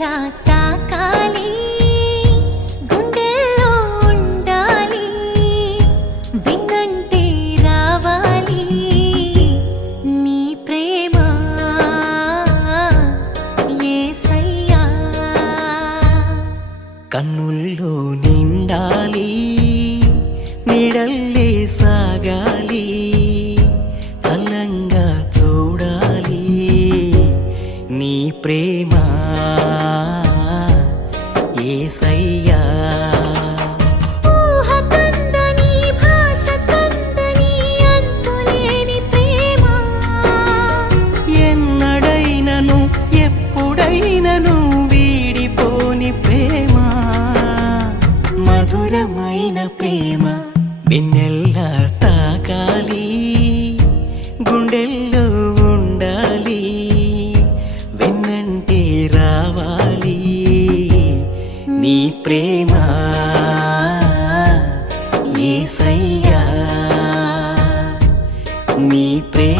వెన్నెలలా తాకాలి, గుండెల్లో ఉండాలి, విన్నంటే రావాలి నీ ప్రేమ యేసయ్యా. కన్నుల్లో నిండాలి, నీడల్లే సాగాలి, చల్లంగా చూడాలి నీ ప్రేమ యేసయ్యా. ఊహ కందని భాష కందని అంతులేని ప్రేమ, ఎన్నడైనను ఎప్పుడైనను వీడిపోని ప్రేమ, మధురమైన ప్రేమ వెన్నెల్లా తాకాలి, గుండెల్లో ఉండాలి, వెన్నంటే రావాలి నీ ప్రేమ యేసయ్యా. నీ ప్రేమ